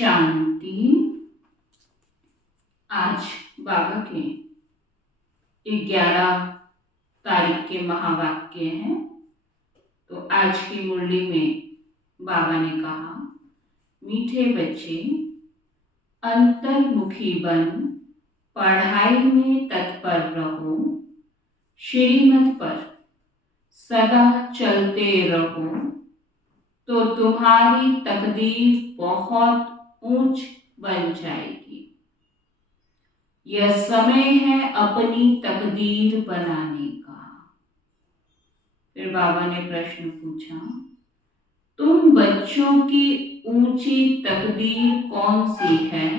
शांति। आज बाबा के 11 तारीख के महावाक्य हैं। तो आज की मुरली में बाबा ने कहा, मीठे बच्चे अंतर्मुखी बन पढ़ाई में तत्पर रहो, श्रीमत पर सदा चलते रहो तो तुम्हारी तकदीर बहुत ऊंच बन जाएगी। यह समय है अपनी तकदीर बनाने का। फिर बाबा ने प्रश्न पूछा, तुम बच्चों की ऊंची तकदीर कौन सी है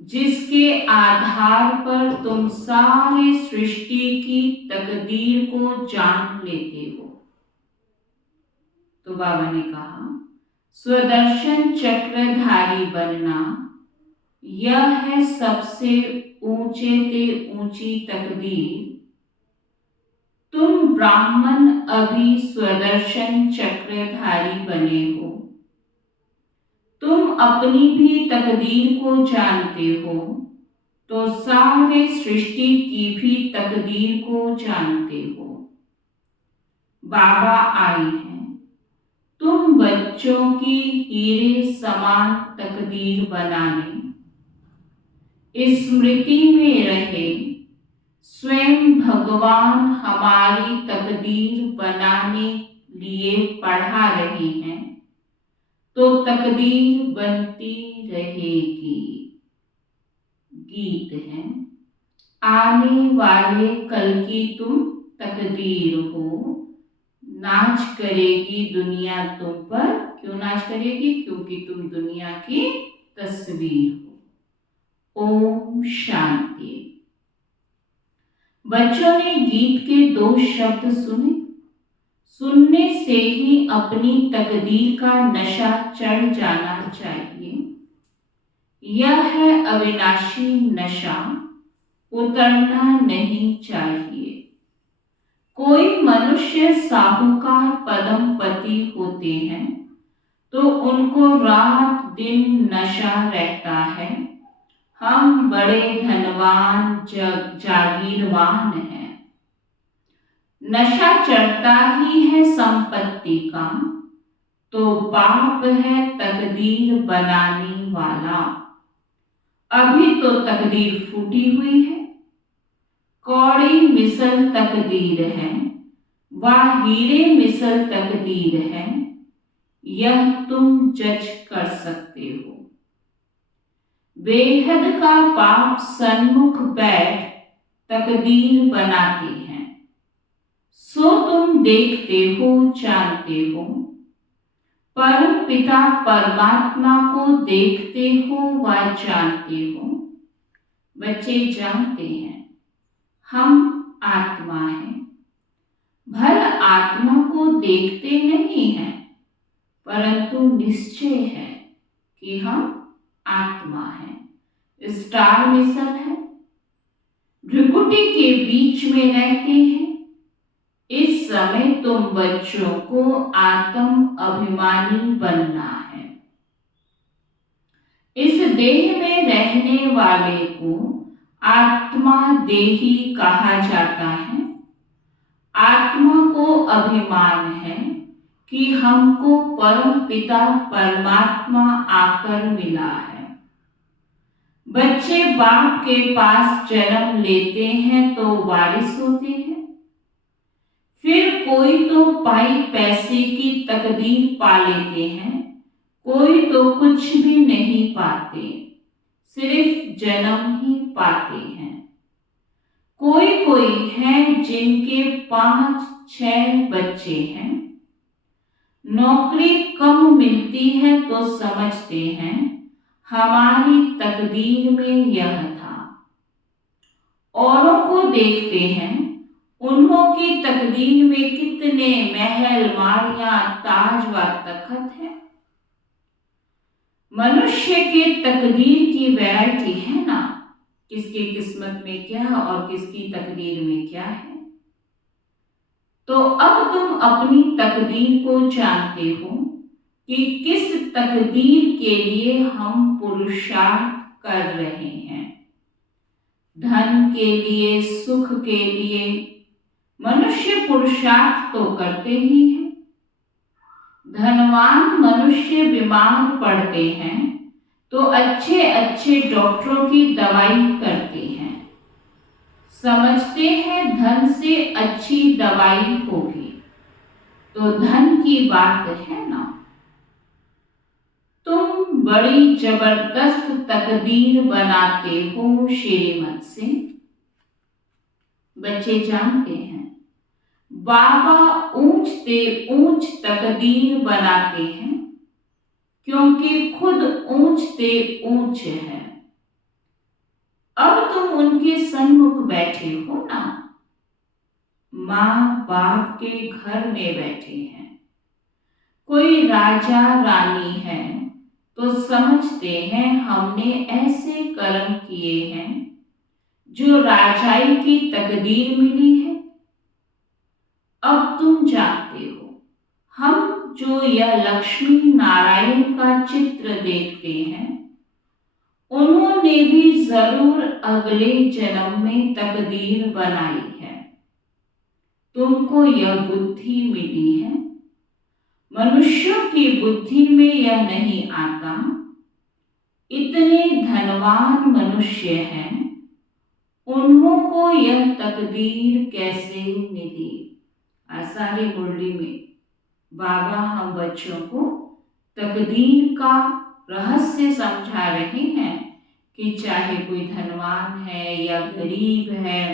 जिसके आधार पर तुम सारी सृष्टि की तकदीर को जान लेते हो? तो बाबा ने कहा, स्वदर्शन चक्रधारी बनना, यह है सबसे ऊंचे ते ऊंची तकदीर। तुम ब्राह्मण अभी स्वदर्शन चक्रधारी बने हो। तुम अपनी भी तकदीर को जानते हो तो सारे सृष्टि की भी तकदीर को जानते हो। बाबा आए हैं तुम बच्चों की हीरे समान तकदीर बनाने। स्मृति में रहे स्वयं भगवान हमारी तकदीर बनाने लिए पढ़ा रहे हैं तो तकदीर बनती रहेगी। गीत है, आने वाले कल की तुम तकदीर हो, नाच करेगी दुनिया तुम पर। क्यों नाच करेगी? क्योंकि तुम दुनिया की तस्वीर हो। ओम शांति। बच्चों ने गीत के 2 शब्द सुने। सुनने से ही अपनी तकदीर का नशा चढ़ जाना चाहिए। यह है अविनाशी नशा, उतरना नहीं चाहिए। कोई मनुष्य साहूकार पदमपति होते हैं तो उनको रात दिन नशा रहता है, हम बड़े धनवान जागीरवान हैं। नशा चढ़ता ही है संपत्ति का तो पाप है तकदीर बनाने वाला। अभी तो तकदीर फूटी हुई है, कौड़ी मिसल तकदीर है, वह हीरे मिसल तकदीर है, यह तुम जज कर सकते हो। बेहद का पाप सन्मुख बैठ तकदीर बनाते हैं, सो तुम देखते हो जानते हो। परम पिता परमात्मा को देखते हो व जानते हो। बच्चे जानते हैं हम आत्मा हैं, भल आत्मा को देखते नहीं हैं, परंतु निश्चय है कि हम आत्मा है। स्टार मिसल है, भ्रिकुटी के बीच में रहते हैं। इस समय तुम बच्चों को आत्म अभिमानी बनना है। इस देह में रहने वाले को आत्मा देही कहा जाता है। आत्मा को अभिमान है कि हमको परम पिता परमात्मा आकर मिला है। बच्चे बाप के पास जन्म लेते हैं तो वारिस होते हैं। फिर कोई तो पाई पैसे की तकदीर पा लेते हैं, कोई तो कुछ भी नहीं पाते, सिर्फ जन्म ही पाते हैं। कोई कोई है जिनके 5-6 बच्चे हैं। नौकरी कम मिलती है तो समझते हैं हमारी तकदीर में यह था। औरों को देखते हैं उन्हों की तकदीर में कितने महल माड़ियां ताज व तखत है। मनुष्य के तकदीर की वैरायटी है ना, किसकी किस्मत में क्या और किसकी तकदीर में क्या है। तो अब तुम अपनी तकदीर को जानते हो कि किस तकदीर के लिए हम पुरुषार्थ कर रहे हैं। धन के लिए, सुख के लिए मनुष्य पुरुषार्थ तो करते ही हैं। धनवान मनुष्य बीमार पड़ते हैं तो अच्छे अच्छे डॉक्टरों की दवाई करते हैं, समझते हैं धन से अच्छी दवाई होगी। तो धन की बात है ना। तुम बड़ी जबरदस्त तकदीर बनाते हो श्रीमत से। बच्चे जानते हैं बाबा ऊंचते ऊंच तकदीर बनाते हैं क्योंकि खुद ऊंचते ऊंच है। अब तुम उनके सन्मुख बैठे हो ना, माँ बाप के घर में बैठे हैं। कोई राजा रानी है तो समझते हैं हमने ऐसे कर्म किए हैं जो राजाई की तकदीर मिली है। अब तुम जानते हो हम जो यह लक्ष्मी नारायण का चित्र देखते हैं, उन्होंने भी जरूर अगले जन्म में तकदीर बनाई है। तुमको यह बुद्धि मिली है। मनुष्यों की बुद्धि में यह नहीं आता। इतने धनवान मनुष्य हैं, उन्हों को यह तकदीर कैसे मिली। आसारी मुरली में बाबा हम बच्चों को तकदीर का रहस्य समझा रहे हैं कि चाहे कोई धनवान है या गरीब है,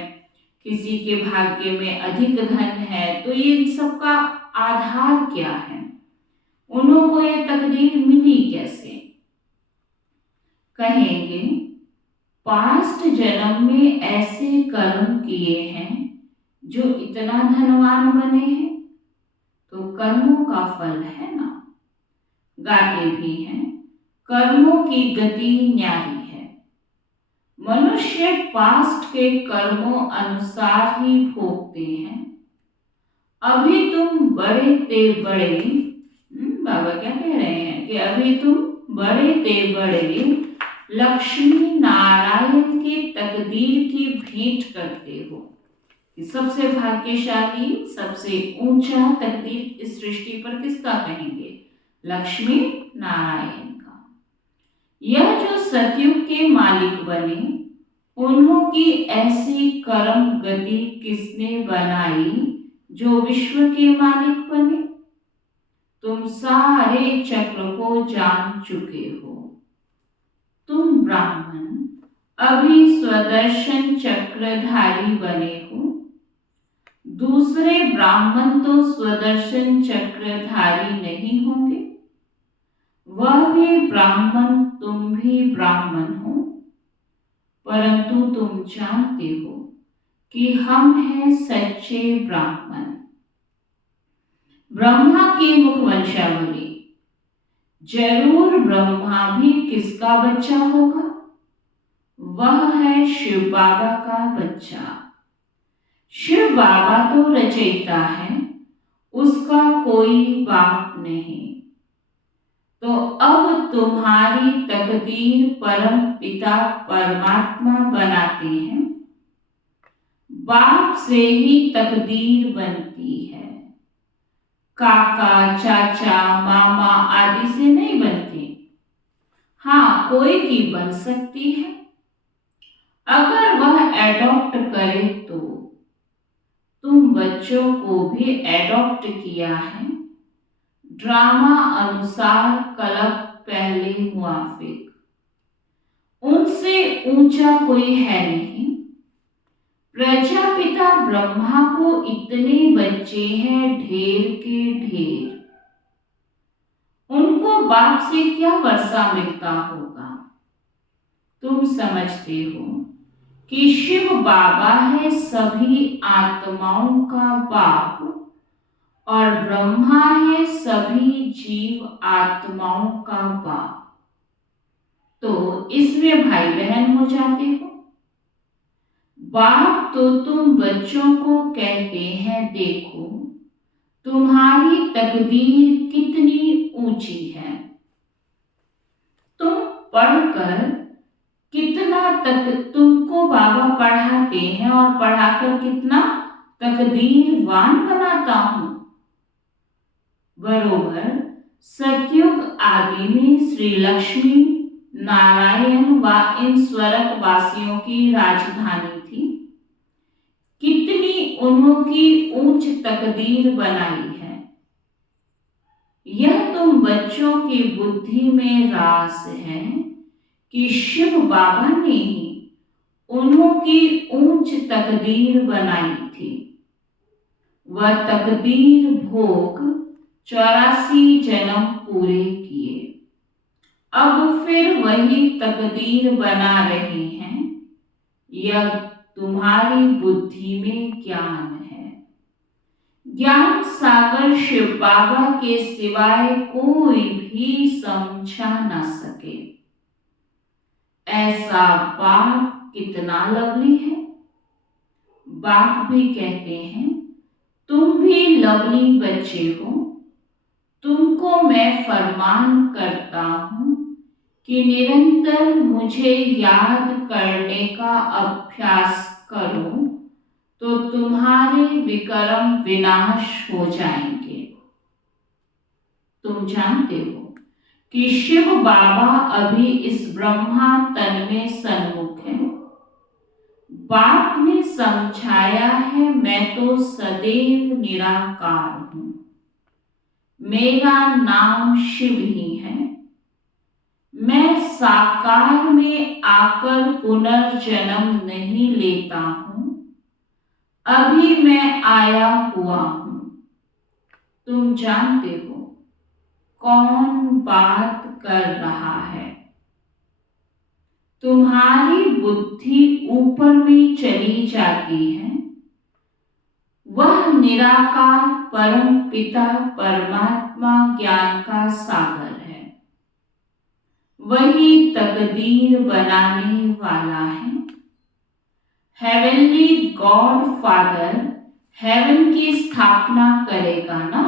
किसी के भाग्य में अधिक धन है, तो ये इन सब का आधार क्या है, उन्हों को यह तकदीर मिली कैसे। कहेंगे पास्ट जन्म में ऐसे कर्म किए हैं जो इतना धनवान बने हैं, तो कर्मों का फल है ना। गाते भी हैं कर्मों की गति न्यारी है। मनुष्य पास्ट के कर्मों अनुसार ही भोगते हैं। अभी तुम बड़े ते बड़े, बाबा क्या कह रहे हैं कि अभी तुम बड़े ते बड़े लक्ष्मी नारायण की तकदीर की भेंट करते हो। सबसे भाग्यशाली, सबसे ऊंचा तकदीर इस सृष्टि पर किसका कहेंगे? लक्ष्मी नारायण का। यह जो सतयुग के मालिक बने, उन्हों की ऐसी कर्म गति किसने बनाई जो विश्व के मालिक बने? तुम सारे चक्र को जान चुके हो। तुम ब्राह्मण अभी स्वदर्शन चक्रधारी बने हो। दूसरे ब्राह्मण तो स्वदर्शन चक्रधारी नहीं होंगे। वह भी ब्राह्मण, तुम भी ब्राह्मण हो, परंतु तुम जानते हो कि हम हैं सच्चे ब्राह्मण। ब्रह्मा की मुख वंशावली, जरूर ब्रह्मा भी किसका बच्चा होगा? वह है शिव बाबा का बच्चा। शिव बाबा तो रचयिता है, उसका कोई बाप नहीं। तो अब तुम्हारी तकदीर परम पिता परमात्मा बनाते हैं। बाप से ही तकदीर बनती है, काका, चाचा, मामा आदि से नहीं बनती। हाँ, कोई की बन सकती है अगर वह एडॉप्ट करे तो। तुम बच्चों को भी एडॉप्ट किया है, ड्रामा अनुसार कलप पहले मुआफिक। उनसे ऊंचा कोई है नहीं। प्रजापिता ब्रह्मा को इतने बच्चे हैं ढेर के ढेर। उनको बाप से क्या वर्षा मिलता होगा? तुम समझते हो कि शिव बाबा है सभी आत्माओं का बाप और ब्रह्मा है सभी जीव आत्माओं का बाप। तो इसमें भाई बहन हो जाते हो। बाप तो तुम बच्चों को कहते हैं, देखो तुम्हारी तकदीर कितनी ऊंची है। तुम पढ़कर कितना तक तुमको बाबा पढ़ाते हैं और पढ़ाकर कितना तकदीरवान बनाता हूं। बरोबर सतयुग आदि में श्री लक्ष्मी नारायण व इन स्वर्ग वासियों की राजधानी थी। कितनी उन्होंने ऊंच तकदीर बनाई है। यह तुम बच्चों की बुद्धि में रास है कि शिव बाबा ने ही उन्होंने ऊंच तकदीर बनाई थी। वह तकदीर भोग 84 जन्म पूरे किए, अब फिर वही तकदीर बना रहे हैं। यह तुम्हारी बुद्धि में ज्ञान है। ज्ञान सागर शिव बाबा के सिवाय कोई भी समझा न सके। ऐसा बाप कितना लवली है। बाप भी कहते हैं तुम भी लवली बच्चे हो। तुमको मैं फरमान करता हूं कि निरंतर मुझे याद करने का अभ्यास करो तो तुम्हारे विकर्म विनाश हो जाएंगे। तुम जानते हो कि शिव बाबा अभी इस ब्रह्मा तन में सन्मुख है। बाप ने समझाया है मैं तो सदैव निराकार हूं। मेरा नाम शिव ही है। मैं साकार में आकर पुनर्जन्म नहीं लेता हूं। अभी मैं आया हुआ हूं। तुम जानते हो कौन बात कर रहा है। तुम्हारी बुद्धि ऊपर में चली जाती है। वह निराकार परम पिता परमात्मा ज्ञान का सागर है। वही तकदीर बनाने वाला है। हेवनली गॉड फादर हेवन की स्थापना करेगा ना।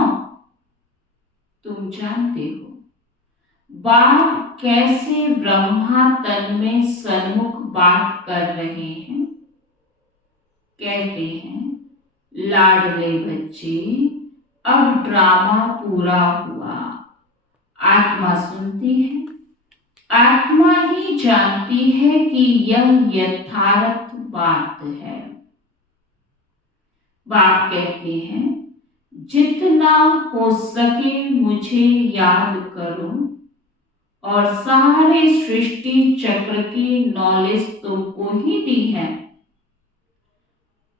तुम जानते हो बाप कैसे ब्रह्मा तन में सन्मुख बात कर रहे हैं। कहते हैं लाडले बच्चे अब ड्रामा पूरा हुआ। आत्मा सुनती है। आत्मा ही जानती है कि यह यथार्थ बात है। बाप कहते हैं जितना हो सके मुझे याद करो और सारे सृष्टि चक्र की नॉलेज तुमको ही दी है।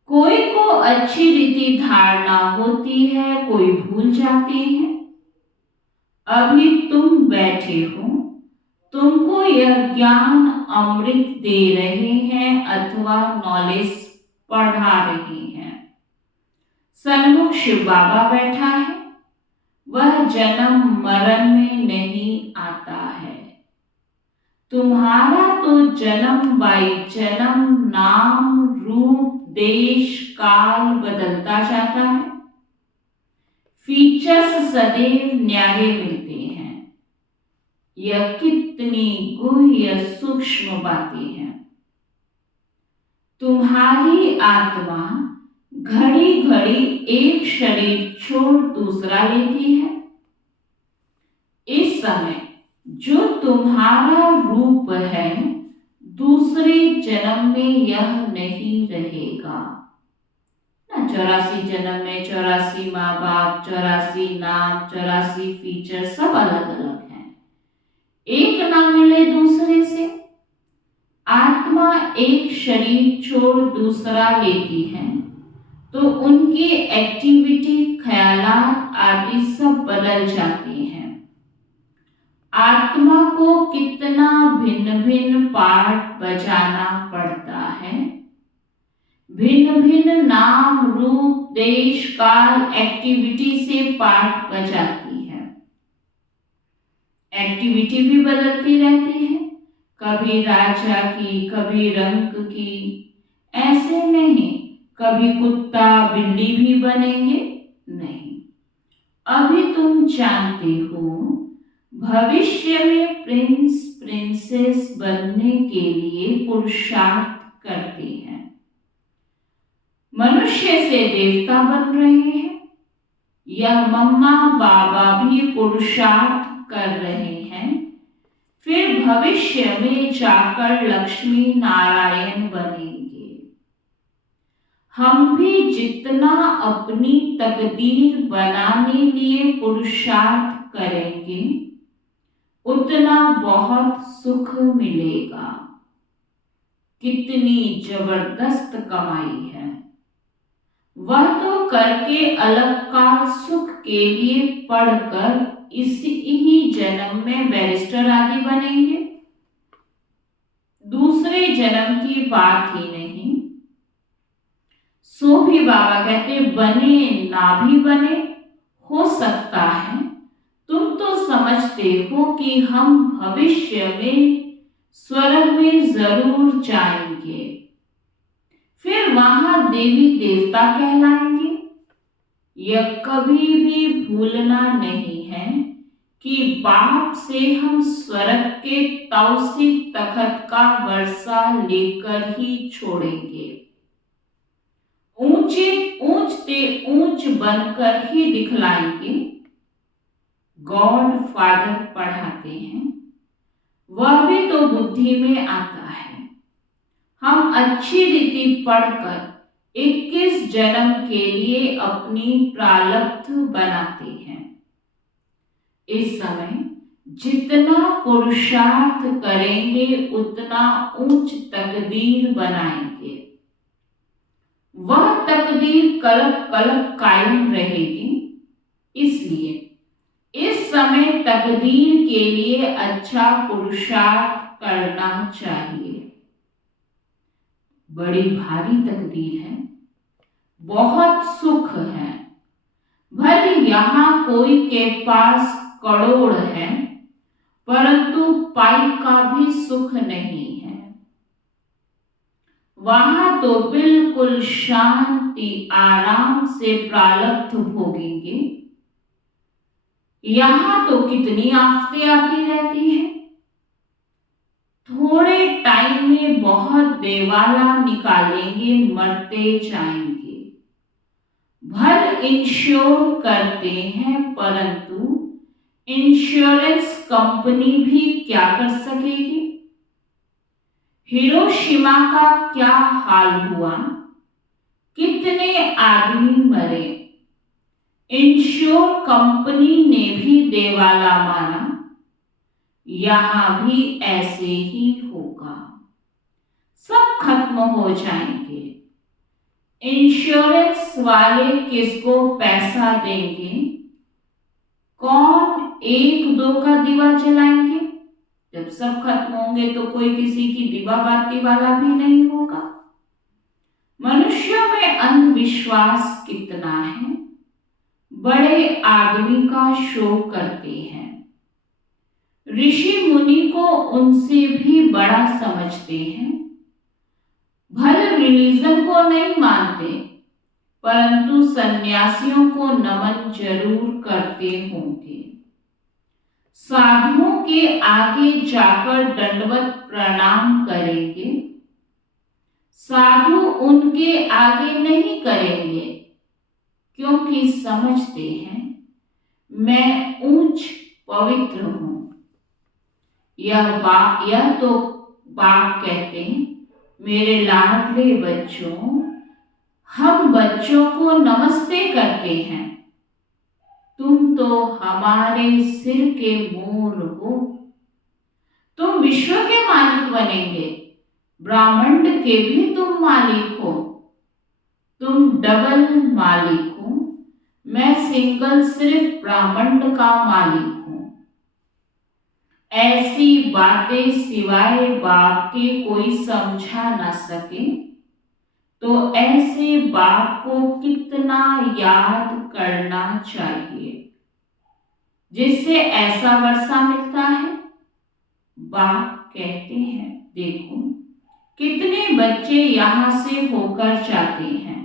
कोई को अच्छी रीति धारणा होती है, कोई भूल जाते हैं। अभी तुम बैठे हो, तुमको यह ज्ञान अमृत दे रहे हैं अथवा नॉलेज पढ़ा रहे हैं। सन्मुख शिव बाबा बैठा है। वह जन्म मरण में नहीं आता है। तुम्हारा तो जन्म बाई जन्म नाम रूप देश काल बदलता जाता है। फीचर्स सदैव न्यारे मिलते हैं। यह कितनी गुह्य सूक्ष्म बातें हैं। तुम्हारी आत्मा घड़ी घड़ी एक शरीर छोड़ दूसरा लेती है। इस समय जो तुम्हारा रूप है दूसरे जन्म में यह नहीं रहेगा ना। 84 जन्म में 84 माँ बाप, 84 नाम, 84 फीचर सब अलग अलग हैं। एक ना मिले दूसरे से। आत्मा एक शरीर छोड़ दूसरा लेती है तो उनकी एक्टिविटी ख्यालात आदि सब बदल जाती हैं। आत्मा को कितना भिन्न भिन्न पार्ट बजाना पड़ता है। भिन्न भिन्न नाम रूप देश काल एक्टिविटी से पार्ट बजाती है। एक्टिविटी भी बदलती रहती है, कभी राजा की, कभी रंक की। ऐसे नहीं कभी कुत्ता बिल्ली भी बनेंगे, नहीं। अभी तुम जानते हो, भविष्य में प्रिंस प्रिंसेस बनने के लिए पुरुषार्थ करते हैं। मनुष्य से देवता बन रहे हैं। यह मम्मा बाबा भी पुरुषार्थ कर रहे हैं, फिर भविष्य में जाकर लक्ष्मी नारायण बनेंगे। हम भी जितना अपनी तकदीर बनाने लिए पुरुषार्थ करेंगे, उतना बहुत सुख मिलेगा। कितनी जबरदस्त कमाई है। वह तो करके अलग काल सुख के लिए पढ़कर इसी ही जन्म में बैरिस्टर आदि बनेंगे। दूसरे जन्म की बात ही नहीं। सो भी बाबा कहते बने ना भी बने, हो सकता है तुम तो समझते हो कि हम भविष्य में स्वर्ग में जरूर जाएंगे, फिर वहां देवी देवता कहलाएंगे। यह कभी भी भूलना नहीं है कि बाप से हम स्वर्ग के तौसीक तखत का वर्षा लेकर ही छोड़ेंगे। ऊंचे ऊंचते ऊंच बनकर ही दिखलाएंगे। गॉड फादर पढ़ाते हैं, वह भी तो बुद्धि में आता है। हम अच्छी रीति पढ़कर 21 जन्म के लिए अपनी प्रारब्ध बनाते हैं। इस समय जितना पुरुषार्थ करेंगे उतना ऊंच तकदीर बनाएंगे। वह तकदीर कल्प कल्प कायम रहेगी। इसलिए इस समय तकदीर के लिए अच्छा पुरुषार्थ करना चाहिए। बड़ी भारी तकदीर है, बहुत सुख है। भले यहाँ कोई के पास करोड़ है, परंतु पाई का भी सुख नहीं है। वहां तो बिल्कुल शांति आराम से प्रारब्ध भोगेंगे। यहाँ तो कितनी आफतें आती रहती हैं। थोड़े टाइम में बहुत देवाला निकालेंगे, मरते जाएंगे। भल इंश्योर करते हैं, परंतु इंश्योरेंस कंपनी भी क्या कर सकेगी। हिरोशिमा का क्या हाल हुआ, कितने आदमी मरे। इंश्योर कंपनी ने भी देवाला मारा। यहां भी ऐसे ही होगा, सब खत्म हो जाएंगे। इंश्योरेंस वाले किसको पैसा देंगे? कौन एक दो का दिवा जलाएंगे? जब सब खत्म होंगे तो कोई किसी की दिवा बाती वाला भी नहीं होगा। मनुष्यों में अंधविश्वास कितना है। बड़े आदमी का शोक करते हैं, ऋषि मुनि को उनसे भी बड़ा समझते हैं। भले रिलीजन को नहीं मानते, परंतु सन्यासियों को नमन जरूर करते होंगे। साधुओं के आगे जाकर दंडवत प्रणाम करेंगे। साधु उनके आगे नहीं करेंगे, क्योंकि समझते हैं मैं ऊंच पवित्र हूं। यह तो बाप कहते हैं, मेरे लाडले बच्चों, हम बच्चों को नमस्ते करते हैं। तुम तो हमारे सिर के मोर हो। तुम विश्व के मालिक बनेंगे, ब्रह्मांड के भी तुम मालिक हो। तुम डबल मालिक हो, मैं सिंगल सिर्फ ब्रह्मांड का मालिक हूं। ऐसी बातें सिवाय बाप के कोई समझा ना सके, तो ऐसे बाप को कितना याद करना चाहिए, जिससे ऐसा वर्षा मिलता है। बाप कहते हैं, देखो कितने बच्चे यहां से होकर जाते हैं,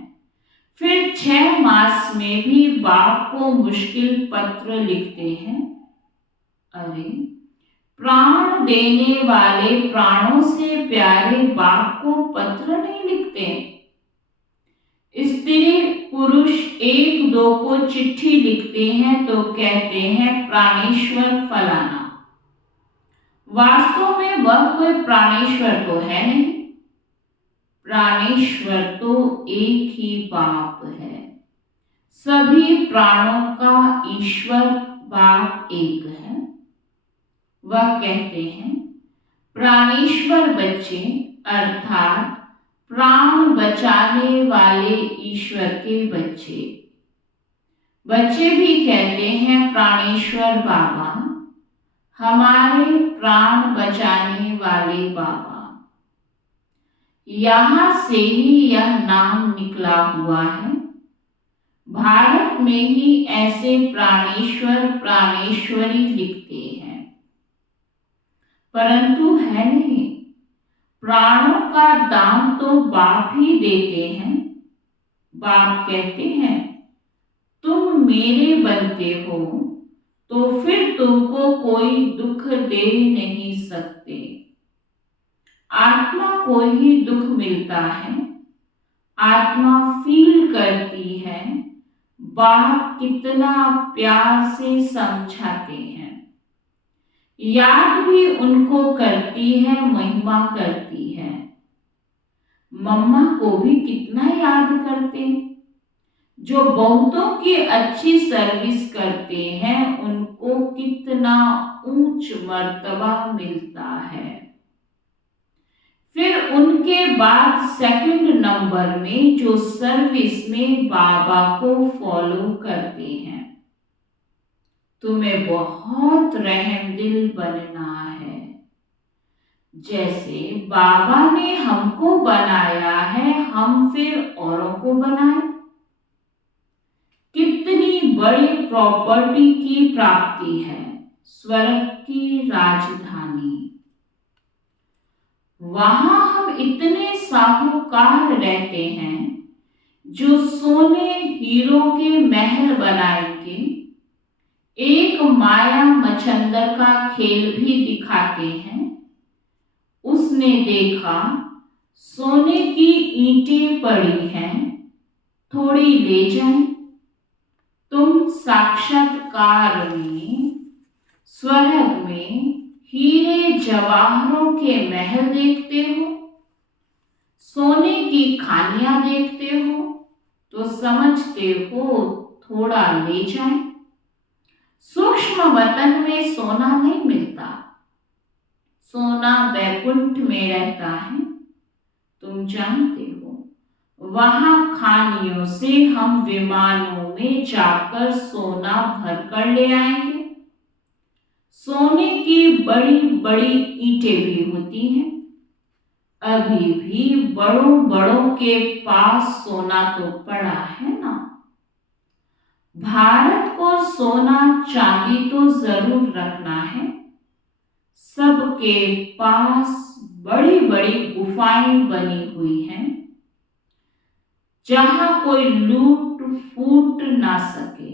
फिर 6 मास में भी बाप को मुश्किल पत्र लिखते हैं। अरे, प्राण देने वाले प्राणों से प्यारे बाप को पत्र नहीं लिखते। स्त्री पुरुष एक दो को चिट्ठी लिखते हैं तो कहते हैं प्राणेश्वर फलाना। वास्तव में वह कोई प्राणेश्वर तो है नहीं। प्राणेश्वर तो एक ही बाप है। सभी प्राणों का ईश्वर बाप एक है। वह कहते हैं प्राणेश्वर बच्चे, अर्थात प्राण बचाने वाले ईश्वर के बच्चे। बच्चे भी कहते हैं प्राणेश्वर बाबा, हमारे प्राण बचाने वाले बाबा। यहां से ही यह नाम निकला हुआ है। भारत में ही ऐसे प्राणेश्वर प्राणेश्वरी लिखते हैं, परंतु है नहीं। प्राणों का दाम तो बाप ही देते हैं। बाप कहते हैं तुम मेरे बनते हो तो फिर तुमको कोई दुख दे नहीं सकते। आत्मा को ही दुख मिलता है। आत्मा फील करती है बाप कितना प्यार से समझाते हैं। याद भी उनको करती है, महिमा करती है। मम्मा को भी कितना याद करते। जो बहुतों की अच्छी सर्विस करते हैं उनको कितना ऊंच मर्तबा मिलता है। फिर उनके बाद सेकंड नंबर में जो सर्विस में बाबा को फॉलो करते हैं। तुम्हें बहुत रहमदिल बनना है। जैसे बाबा ने हमको बनाया है, हम फिर औरों को बनाए। कितनी बड़ी प्रॉपर्टी की प्राप्ति है, स्वर्ग की राजधानी। वहां हम इतने साहूकार रहते हैं जो सोने हीरो के महल बनाएंगे। एक माया मच्छंदर का खेल भी दिखाते हैं। उसने देखा सोने की ईंटें पड़ी हैं, थोड़ी ले जाएं। तुम साक्षात्कार में स्वर्ग में हीरे जवाहरों के महल देखते हो, सोने की खानियां देखते हो तो समझते हो थोड़ा ले जाएं। सूक्ष्म वतन में सोना नहीं मिलता। सोना वैकुंठ में रहता है, तुम जानते हो। वहां खानियों से हम विमानों में जाकर सोना भर कर ले आएंगे। सोने की बड़ी बड़ी ईंटें भी होती हैं। अभी भी बड़ों बड़ों के पास सोना तो पड़ा है ना। भारत को सोना चांदी तो जरूर रखना है। सबके पास बड़ी बड़ी गुफाएं बनी हुई हैं जहां कोई लूट फूट ना सके,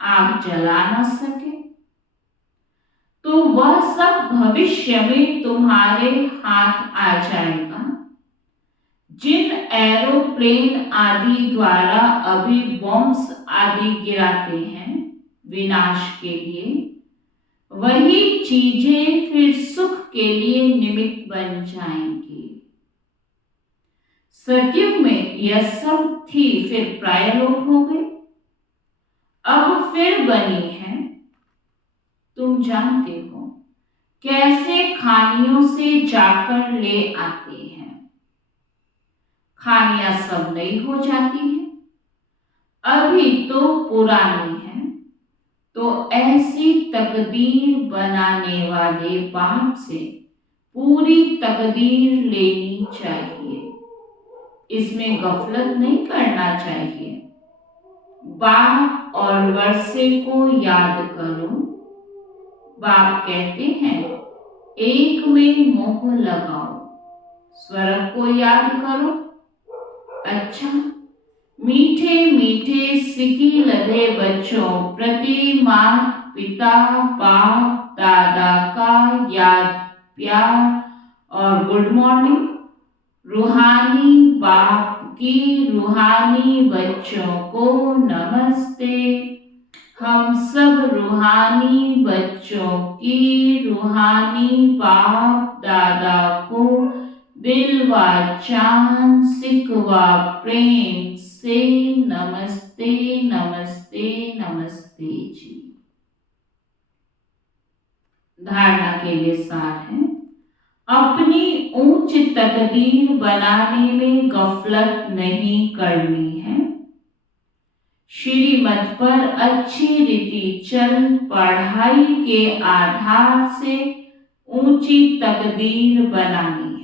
आग जला ना सके। तो वह सब भविष्य में तुम्हारे हाथ आ जाएगा। जिन एरोप्लेन आदि द्वारा अभी बॉम्ब्स आदि गिराते हैं विनाश के लिए, वही चीजें फिर सुख के लिए निमित्त बन जाएंगी। सतयुग में यह सब थी, फिर प्रायलोक हो गई, अब फिर बनी है। तुम जानते हो कैसे खानियों से जाकर ले आते हैं। खानियां सब नई हो जाती हैं, अभी तो पुरानी है। तो ऐसी तकदीर बनाने वाले बाप से पूरी तकदीर लेनी चाहिए। इसमें गफलत नहीं करना चाहिए। बाप और वर्षे को याद करो। बाप कहते हैं एक में मोह लगाओ, स्वर्ग को याद करो। अच्छा, मीठे मीठे सिकी लदे बच्चों प्रति माता पिता बाप दादा का याद प्यार और गुड मॉर्निंग। रूहानी बाप की रूहानी बच्चों को नमस्ते। हम सब रूहानी बच्चों की रूहानी बाप दादा को दिल व चांद सिकवा प्रेम से नमस्ते नमस्ते नमस्ते जी। धारणा के लिए सार है, अपनी ऊंच तकदीर बनाने में गफलत नहीं करनी है। श्रीमत पर अच्छी रीति चल पढ़ाई के आधार से ऊंची तकदीर बनानी है।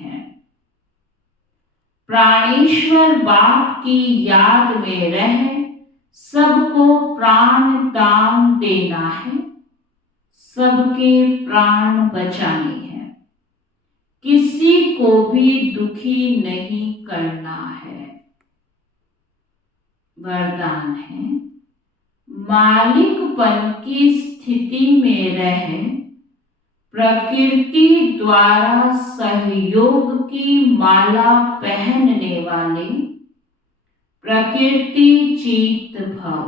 प्राणेश्वर बाप की याद में रह सबको प्राण दान देना है, सबके प्राण बचाने हैं, किसी को भी दुखी नहीं करना है। वरदान है, मालिकपन की स्थिति में रह प्रकृति द्वारा सहयोग की माला पहनने वाले प्रकृति चित भव।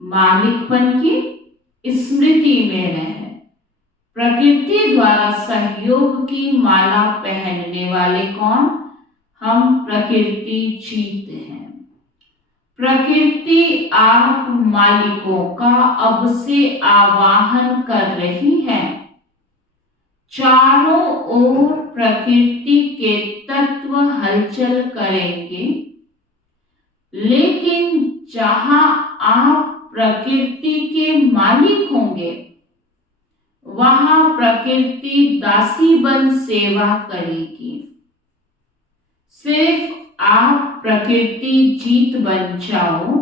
मालिकपन की स्मृति में रह प्रकृति द्वारा सहयोग की माला पहनने वाले कौन? हम प्रकृति चित हैं। प्रकृति आप मालिकों का अब से आवाहन कर रही है। चारों ओर प्रकृति के तत्व हलचल करेंगे, लेकिन जहां आप प्रकृति के मालिक होंगे वहां प्रकृति दासी बन सेवा करेगी। सिर्फ आप प्रकृति जीत बन जाओ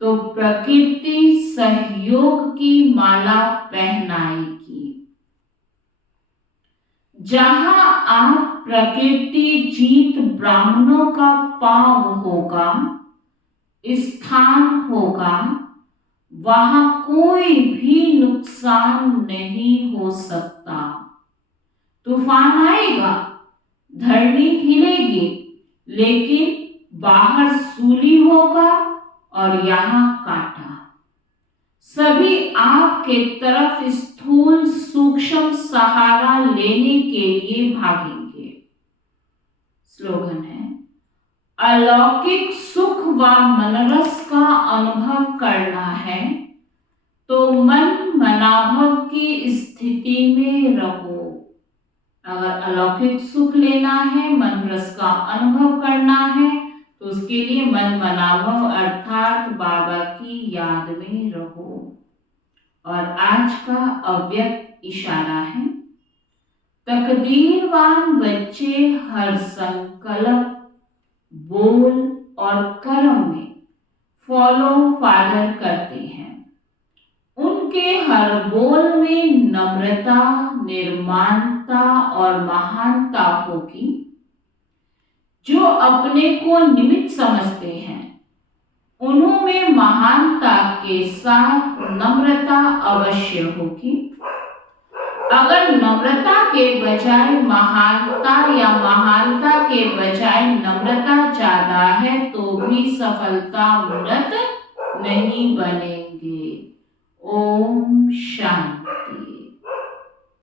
तो प्रकृति सहयोग की माला पहनाएगी। जहां आप प्रकृति जीत ब्राह्मणों का पांव होगा, स्थान होगा, वहां कोई भी नुकसान नहीं हो सकता। तूफान आएगा, धरनी हिलेगी, लेकिन बाहर सूली होगा और यहाँ कांटा। सभी आपके तरफ स्थूल सूक्ष्म सहारा लेने के लिए भागेंगे। स्लोगन है, अलौकिक सुख व मनरस का अनुभव करना है तो मन मनाभव की स्थिति में रहो। अगर अलौकिक सुख लेना है, मन रस का अनुभव करना है, तो उसके लिए मन मनाभव अर्थात बाबा की याद में रहो। और आज का अव्यक्त इशारा है, तकदीरवान बच्चे हर संकल्प, बोल और कर्म में फॉलो फादर करते हैं। उनके हर बोल में नम्रता, निर्माणता और महानता होगी। जो अपने को निमित्त समझते हैं, उन्होंने महानता के साथ नम्रता अवश्य होगी। अगर नम्रता के बजाय महानता या महानता के बजाय नम्रता ज्यादा है तो भी सफलता मूर्त नहीं बनेंगे। ओम शांति।